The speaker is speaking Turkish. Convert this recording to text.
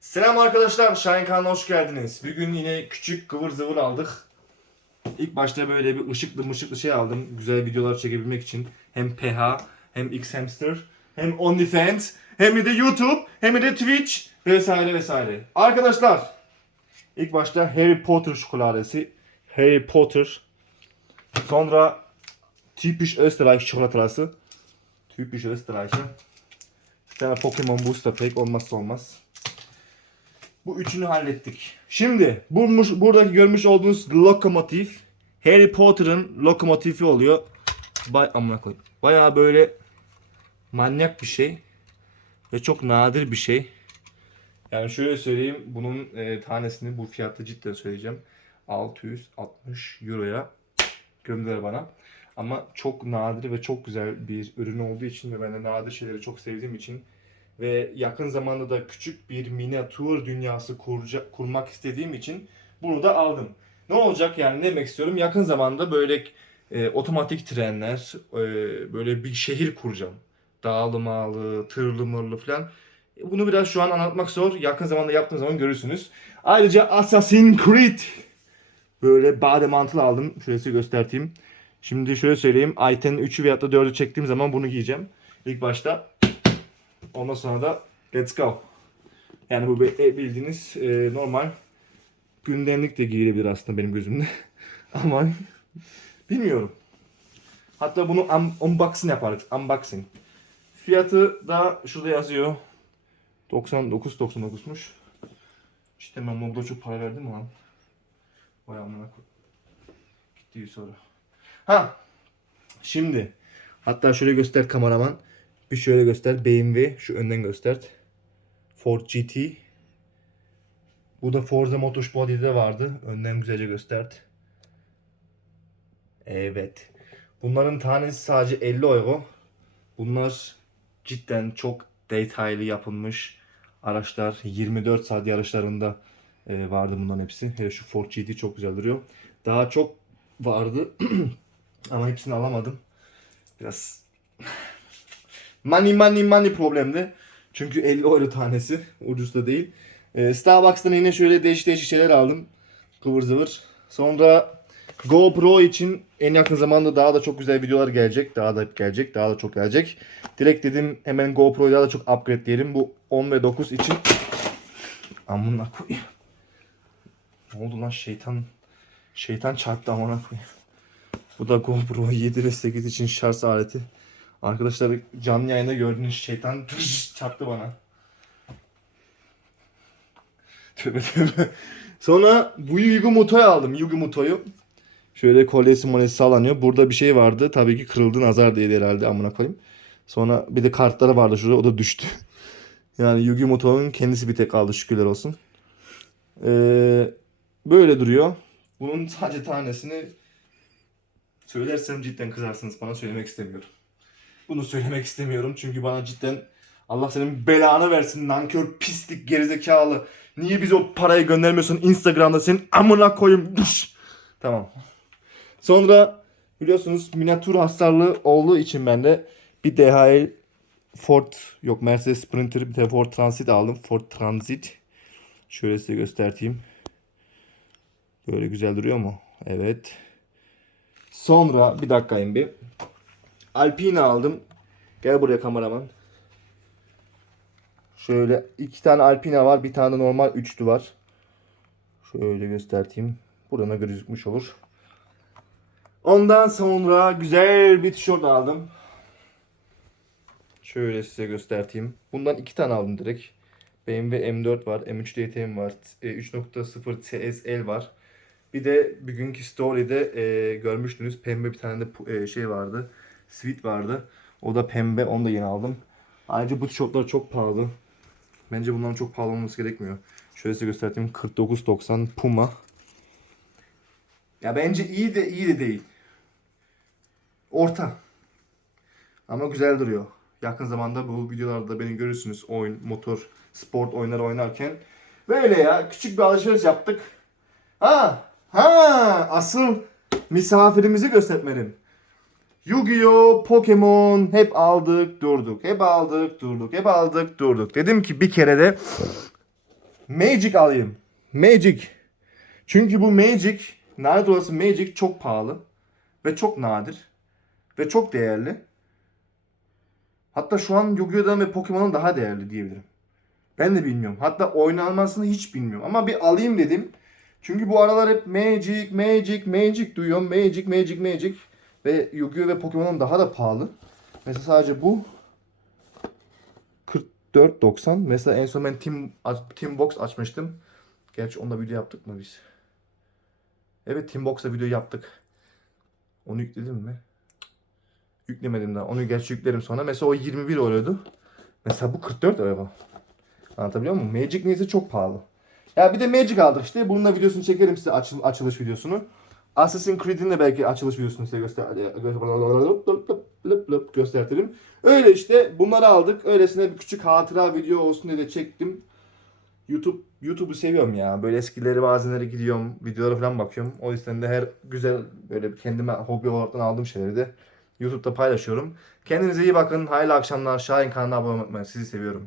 Selam arkadaşlar, Şahin kanalına hoş geldiniz. Bugün yine küçük kıvır zıvır aldık. İlk başta böyle bir ışıklı mışıklı şey aldım. Güzel videolar çekebilmek için. Hem PH, hem X-Hamster, hem OnlyFans, hem de YouTube, hem de Twitch vesaire vesaire. Arkadaşlar, ilk başta Harry Potter şokoladesi. Harry Potter. Sonra Typisch Österreich çikolatası. Typisch Österreich'e. Bir tane Pokemon Booster Pack olmazsa olmaz. Bu üçünü hallettik. Şimdi bulmuş, buradaki görmüş olduğunuz lokomotif Harry Potter'ın lokomotifi oluyor. Bay amına koyayım. Bayağı böyle manyak bir şey ve çok nadir bir şey. Yani şöyle söyleyeyim bunun e, tanesini bu fiyatı cidden söyleyeceğim. 660 euroya gömdüler bana. Ama çok nadir ve çok güzel bir ürün olduğu için ve ben de nadir şeyleri çok sevdiğim için ve yakın zamanda da küçük bir miniatür dünyası kurca, kurmak istediğim için bunu da aldım. Ne olacak yani ne demek istiyorum? Yakın zamanda böyle e, otomatik trenler, e, böyle bir şehir kuracağım. Dağlı mağlı, tırlı mırlı falan. E, Bunu biraz şu an anlatmak zor. Yakın zamanda yaptığım zaman görürsünüz. Ayrıca Assassin's Creed böyle badem mantılı aldım. Şöyle size göstereyim. Şimdi şöyle söyleyeyim. Ayten'in 3'ü veyahut da 4'ü çektiğim zaman bunu giyeceğim. İlk başta Ondan sonra da let's go. Yani bu e, bildiğiniz e, normal gündelik de giyilebilir aslında benim gözümde. Ama bilmiyorum. Hatta bunu un- unboxing yaparız. Unboxing. Fiyatı da şurada yazıyor. 99.99'muş. İşte ben burada çok para verdim lan? Vay amına. Gitti sonra. Ha. Şimdi. Hatta şöyle göster kameraman. Bir şöyle göster. BMW. Şu önden göster. Ford GT. Bu da Forza Motorsport'da vardı. Önden güzelce göster. Evet. Bunların tanesi sadece 50 euro. Bunlar cidden çok detaylı yapılmış araçlar. 24 saat yarışlarında e, vardı bunların hepsi. Hele şu Ford GT çok güzel duruyor. Daha çok vardı ama hepsini alamadım. Biraz money money money problemdi. Çünkü 50 euro tanesi. Ucuz da değil. Ee, Starbucks'tan yine şöyle değişik değişik şeyler aldım. Kıvır zıvır. Sonra GoPro için en yakın zamanda daha da çok güzel videolar gelecek. Daha da gelecek. Daha da çok gelecek. Direkt dedim hemen GoPro'yu daha da çok upgrade diyelim. Bu 10 ve 9 için amına koyayım. Ne oldu lan şeytan şeytan çarptı amına koyayım. Bu da GoPro 7 ve 8 için şarj aleti. Arkadaşlar canlı yayında gördüğünüz şeytan çarptı bana. Tövbe tövbe. Sonra bu Yugi Muto'yu aldım. Yugi Muto'yu. Şöyle kolyesi molyesi sallanıyor. Burada bir şey vardı. Tabii ki kırıldı nazar diye herhalde amına koyayım. Sonra bir de kartları vardı şurada. O da düştü. yani Yugi Muto'nun kendisi bir tek kaldı şükürler olsun. Ee, böyle duruyor. Bunun sadece tanesini söylersem cidden kızarsınız. Bana söylemek istemiyorum. Bunu söylemek istemiyorum çünkü bana cidden Allah senin belanı versin nankör pislik gerizekalı. Niye biz o parayı göndermiyorsun Instagram'da senin amına koyayım duş. Tamam. Sonra biliyorsunuz miniatür hasarlı olduğu için ben de bir DHL Ford yok Mercedes Sprinter bir de Ford Transit aldım. Ford Transit. Şöyle size göstereyim. Böyle güzel duruyor mu? Evet. Sonra bir dakikayım bir. Alpina aldım. Gel buraya kameraman. Şöyle iki tane Alpina var. Bir tane normal üçlü var. Şöyle göstereyim. Buradan gözükmüş olur. Ondan sonra güzel bir tişört aldım. Şöyle size göstereyim. Bundan iki tane aldım direkt. BMW M4 var. M3 DTM var. e, 3.0 TSL var. Bir de bugünkü story'de e, görmüştünüz. Pembe bir tane de e, şey vardı. Sweet vardı. O da pembe. Onu da yeni aldım. Ayrıca bu tişörtler çok pahalı. Bence bunların çok pahalı olması gerekmiyor. Şöyle size göstereyim. 49.90 Puma. Ya bence iyi de iyi de değil. Orta. Ama güzel duruyor. Yakın zamanda bu videolarda beni görürsünüz. Oyun, motor, sport oyunları oynarken. Böyle ya. Küçük bir alışveriş yaptık. Ha! Ha! Asıl misafirimizi göstermedim. Yu-Gi-Oh, Pokemon hep aldık durduk. Hep aldık durduk. Hep aldık durduk. Dedim ki bir kere de Magic alayım. Magic. Çünkü bu Magic, lanet olası Magic çok pahalı. Ve çok nadir. Ve çok değerli. Hatta şu an Yu-Gi-Oh'dan ve Pokemon'un daha değerli diyebilirim. Ben de bilmiyorum. Hatta oynanmasını hiç bilmiyorum. Ama bir alayım dedim. Çünkü bu aralar hep Magic, Magic, Magic duyuyorum. Magic, Magic, Magic. Ve Yu-Gi-Oh ve Pokemon'un daha da pahalı. Mesela sadece bu 44.90. Mesela en son ben Team, Team Box açmıştım. Gerçi onda video yaptık mı biz? Evet Team Box'ta video yaptık. Onu yükledim mi? Yüklemedim daha. Onu gerçi yüklerim sonra. Mesela o 21 oluyordu. Mesela bu 44 euro. Anlatabiliyor muyum? Magic neyse çok pahalı. Ya bir de Magic aldık işte. Bunun da videosunu çekerim size açıl- açılış videosunu. Assassin's Creed'in de belki açılış videosunu size göster göstertirim. Öyle işte bunları aldık. Öylesine bir küçük hatıra video olsun diye de çektim. YouTube YouTube'u seviyorum ya. Böyle eskileri bazenleri gidiyorum. Videolara falan bakıyorum. O yüzden de her güzel böyle kendime hobi olarak aldığım şeyleri de YouTube'da paylaşıyorum. Kendinize iyi bakın. Hayırlı akşamlar. Şahin kanalına abone olmayı unutmayın. Sizi seviyorum.